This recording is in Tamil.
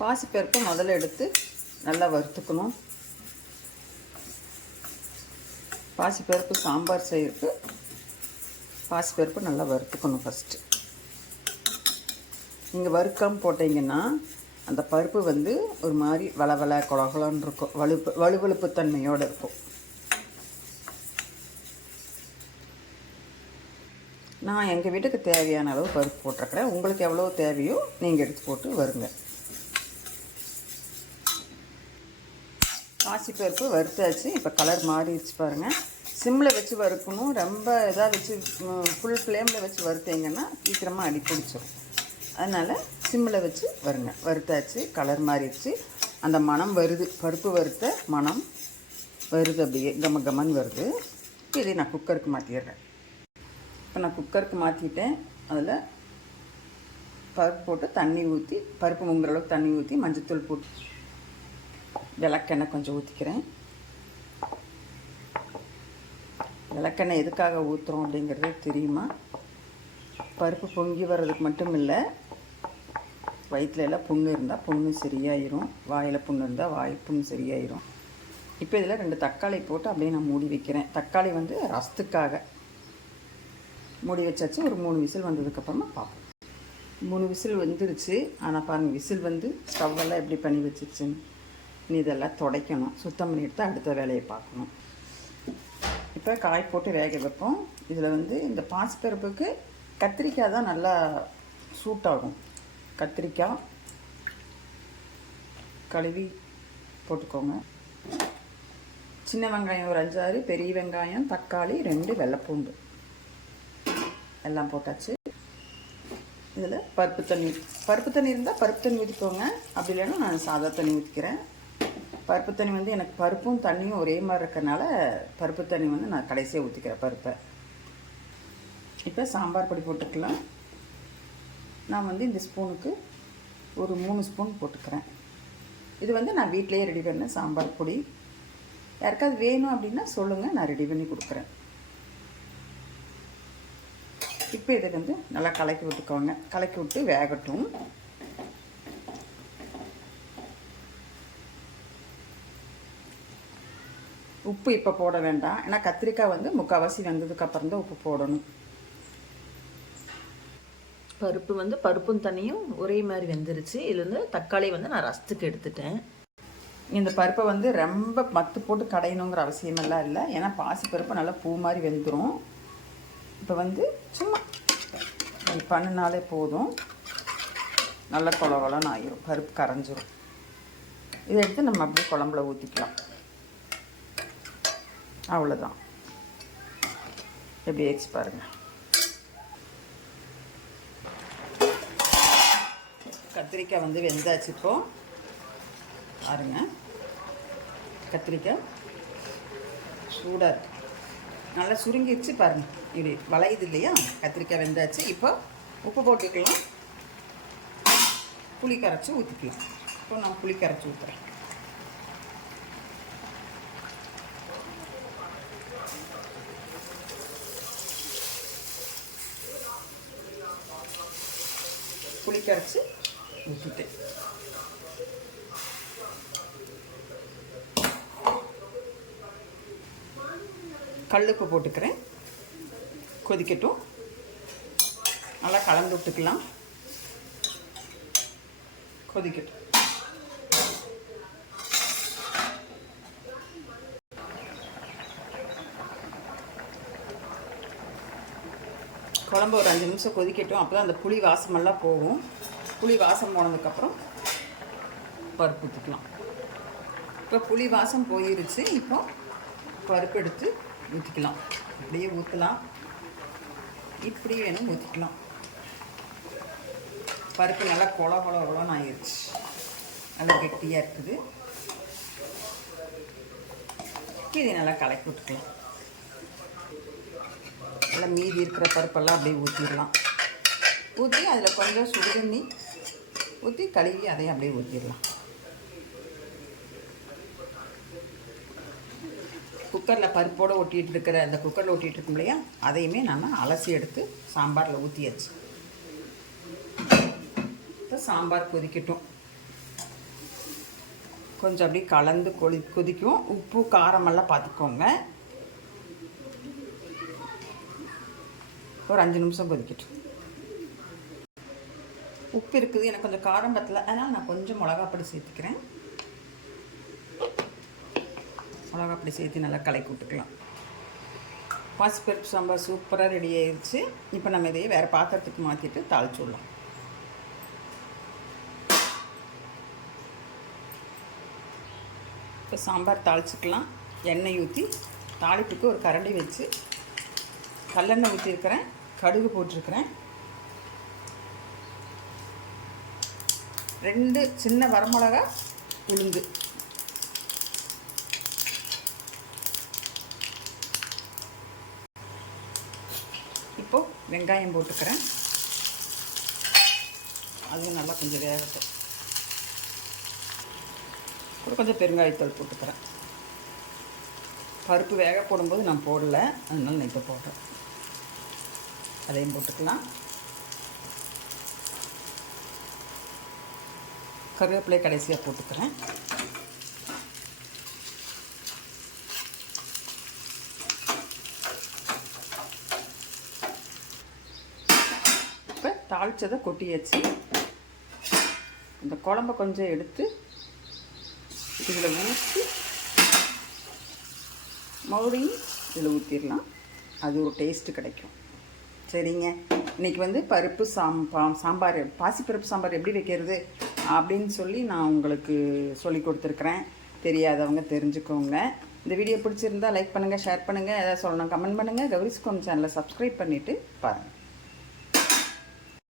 பாசிப்பருப்பு முதல்ல எடுத்து நல்லா வறுத்துக்கணும். பாசிப்பருப்பு சாம்பார் செய்யறதுக்கு பாசிப்பருப்பு நல்லா வறுத்துக்கணும் ஃபஸ்ட்டு. நீங்கள் வறுக்காமல் போட்டிங்கன்னா அந்த பருப்பு வந்து ஒரு மாதிரி வளவள கொலகொலன்னு இருக்கும், வலுவழுப்பு தன்மையோடு இருக்கும். நான் எங்கள் வீட்டுக்கு தேவையான அளவு பருப்பு போட்டிருக்கிறேன். உங்களுக்கு எவ்வளோ தேவையோ நீங்கள் எடுத்து போட்டு வருங்க. பாசிப்பருப்பு வறுத்தாச்சு. இப்போ கலர் மாறிடுச்சு பாருங்கள். சிம்மில் வச்சு வறுக்கணும். ரொம்ப இதாக வச்சு ஃபுல் ஃப்ளேமில் வச்சு வறுத்தீங்கன்னா சீக்கிரமாக அடி பிடிச்சிடும். அதனால் சிம்மில் வச்சு வருங்க. வறுத்தாச்சு, கலர் மாறிடுச்சு. அந்த மணம் வருது, பருப்பு வறுத்த மணம் வருது, அப்படியே கம கமன்னு வருது. இப்போ இதை நான் குக்கருக்கு மாற்றிடுறேன். இப்போ நான் குக்கருக்கு மாற்றிட்டேன். அதில் பருப்பு போட்டு தண்ணி ஊற்றி, பருப்பு முங்குற அளவுக்கு தண்ணி ஊற்றி மஞ்சத்தூள் போட்டு விளக்கெண்ணெய் கொஞ்சம் ஊற்றிக்கிறேன். விளக்கெண்ணெய் எதுக்காக ஊற்றுறோம் அப்படிங்கிறது தெரியுமா? பருப்பு பொங்கி வர்றதுக்கு மட்டும் இல்லை, வயிற்றுல எல்லாம் புண்ணு இருந்தால் புண்ணு சரியாயிரும், வாயில் புண்ணு இருந்தால் வாய் புண்ணு சரியாயிரும். இப்போ இதில் 2 தக்காளி போட்டு அப்படியே நான் மூடி வைக்கிறேன். தக்காளி வந்து ரசத்துக்காக மூடி வச்சாச்சு. ஒரு 3 விசில் வந்ததுக்கப்புறமா பார்ப்போம். 3 விசில் வந்துருச்சு. ஆனால் பாருங்கள், விசில் வந்து ஸ்டவ்வெல்லாம் எப்படி பண்ணி வச்சிருச்சுன்னு. இனி இதெல்லாம் துடைக்கணும், சுத்தம் பண்ணி எடுத்து அடுத்த வேலையை பார்க்கணும். இப்போ காய் போட்டு வேக வைப்போம். இதில் வந்து இந்த பாசிப்பருப்புக்கு கத்திரிக்காய் தான் நல்லா சூட் ஆகும். கத்திரிக்காய் கழுவி போட்டுக்கோங்க. சின்ன வெங்காயம் ஒரு 5-6, பெரிய வெங்காயம், தக்காளி 2, வெள்ளைப்பூண்டு எல்லாம் போட்டாச்சு. இதில் பருப்பு தண்ணி இருந்தால் பருப்பு தண்ணி ஊற்றிக்கோங்க. அப்படி இல்லைன்னா நான் சாதா தண்ணி ஊற்றிக்கிறேன். பருப்பு தண்ணி வந்து எனக்கு பருப்பும் தண்ணியும் ஒரே மாதிரி இருக்கிறனால பருப்பு தண்ணி வந்து நான் கடைசியாக ஊற்றிக்கிறேன் பருப்பை. இப்போ சாம்பார் பொடி போட்டுக்கலாம். நான் வந்து இந்த ஸ்பூனுக்கு ஒரு 3 ஸ்பூன் போட்டுக்கிறேன். இது வந்து நான் வீட்டிலையே ரெடி பண்ண சாம்பார் பொடி. யாருக்காவது வேணும் அப்படின்னா சொல்லுங்கள், நான் ரெடி பண்ணி கொடுக்குறேன். இப்போ இதை வந்து நல்லா கலக்கி விட்டுக்கோங்க. கலக்கி விட்டு வேகட்டும். உப்பு இப்போ போட வேண்டாம், ஏன்னா கத்திரிக்காய் வந்து முக்கால்வாசி வெந்ததுக்கப்புறம் தான் உப்பு போடணும். பருப்பு வந்து பருப்பும் தண்ணியும் ஒரே மாதிரி வெந்துருச்சு. இதில் வந்து தக்காளி வந்து நான் ரசத்துக்கு எடுத்துட்டேன். இந்த பருப்பை வந்து ரொம்ப மத்து போட்டு கடையணுங்கிற அவசியமெல்லாம் இல்லை, ஏன்னா பாசி பருப்பு நல்லா பூ மாதிரி வெந்துடும். இப்போ வந்து சும்மா பண்ணினாலே போதும், நல்லா கொலன்னு ஆகிரும், பருப்பு கரைஞ்சிரும். இதை எடுத்து நம்ம அப்படியே குழம்புல ஊற்றிக்கலாம். அவ்வளோதான். எப்படி ஏச்சு பாருங்கள். கத்திரிக்காய் வந்து வெந்தாச்சு. இப்போ பாருங்க, கத்திரிக்காய் சூடாக இருக்குது, நல்லா சுருங்கிடுச்சு பாருங்கள். இப்படி வளையுது இல்லையா? கத்திரிக்காய் வெந்தாச்சு. இப்போ உப்பு போட்டுக்கலாம், புளி கரைச்சி ஊற்றிக்கலாம். இப்போ நான் புளி கரைச்சி ஊற்றுறேன். புளி கரைச்சி ஊற்றிட்டேன். கல்லுப்பு போட்டுக்கிறேன். கொதிக்கட்டும், நல்லா கலந்து விட்டுக்கலாம். கொதிக்கட்டும். குழம்பு ஒரு 5 நிமிஷம் கொதிக்கட்டும். அப்போ தான் அந்த புளி வாசமெல்லாம் போகும். புளி வாசம் போனதுக்கப்புறம் பருப்பு ஊற்றிக்கலாம். இப்போ புளி வாசம் போயிருச்சு. இப்போ பருப்பு எடுத்து ஊற்றிக்கலாம். அப்படியே ஊற்றலாம், இப்படி வேணும் ஊற்றிக்கலாம். பருப்பு நல்லா கொலன்னு ஆயிடுச்சு, நல்லா கெட்டியாக இருக்குது. இதை நல்லா கலக்கி விட்டுக்கலாம். நல்லா மீதி இருக்கிற பருப்பெல்லாம் அப்படியே ஊற்றிடலாம். ஊற்றி அதில் கொஞ்சம் சுடு தண்ணி ஊற்றி கழுவி அதையும் அப்படியே ஊற்றிடலாம். குக்கரில் பருப்போடு ஒட்டிகிட்டு இருக்கிற அந்த குக்கரில் ஒட்டிகிட்டு இருக்கும் இல்லையா, அதையுமே நான் அலசி எடுத்து சாம்பாரில் ஊற்றியாச்சு. இப்போ சாம்பார் கொதிக்கட்டும். கொஞ்சம் அப்படியே கலந்து கொதிக்கும். உப்பு காரமெல்லாம் பார்த்துக்கோங்க. ஒரு 5 நிமிஷம் கொதிக்கட்டும். உப்பு இருக்குது, எனக்கு கொஞ்சம் காரம் பத்தல, அதனால் நான் கொஞ்சம் மிளகாப்பொடி சேர்த்துக்கிறேன். மிளகாப்பொடி சேர்த்து நல்லா கலக்கி விட்டுக்கலாம். பாசிப்பருப்பு சாம்பார் சூப்பராக ரெடி ஆயிடுச்சு. இப்போ நம்ம இதையே வேறு பாத்திரத்துக்கு மாற்றிட்டு தாளிச்சு விடலாம். இப்போ சாம்பார் தாளிச்சிக்கலாம். எண்ணெய் ஊற்றி தாளிப்புக்கு ஒரு கரண்டி வச்சு கல்லெண்ணெய் ஊற்றிருக்கிறேன், கடுகு போட்டிருக்கிறேன், 2 சின்ன வரமிளகா, உளுந்து, இப்போது வெங்காயம் போட்டுக்கிறேன். அதுவும் நல்லா கொஞ்சம் வேகட்டும். கொஞ்சம் பெருங்காயத்தூள் போட்டுக்கிறேன். பருப்பு வேக போடும்போது நான் போடல, அதனால நான் இப்போ போடுறேன். அதையும் போட்டுக்கலாம். கருவேப்பிலை கடைசியாக போட்டுக்கிறேன். இப்போ தாளிச்சதை கொட்டியாச்சு. இந்த குழம்ப கொஞ்சம் எடுத்து இதில் ஊற்றி மறுபடியும் இதில் ஊற்றிடலாம். அது ஒரு டேஸ்ட்டு கிடைக்கும். சரிங்க, இன்றைக்கி வந்து பருப்பு சாம்பார், பாசிப்பருப்பு சாம்பார் எப்படி வைக்கிறது அப்படின்னு சொல்லி நான் உங்களுக்கு சொல்லி கொடுத்துருக்குறேன். தெரியாதவங்க தெரிஞ்சுக்கோங்க. இந்த வீடியோ பிடிச்சிருந்தா லைக் பண்ணுங்கள், ஷேர் பண்ணுங்கள், எதாவது சொல்லணும் கமெண்ட் பண்ணுங்கள். கௌரிஸ் கோம் சேனலை சப்ஸ்கிரைப் பண்ணிவிட்டு பாருங்கள்.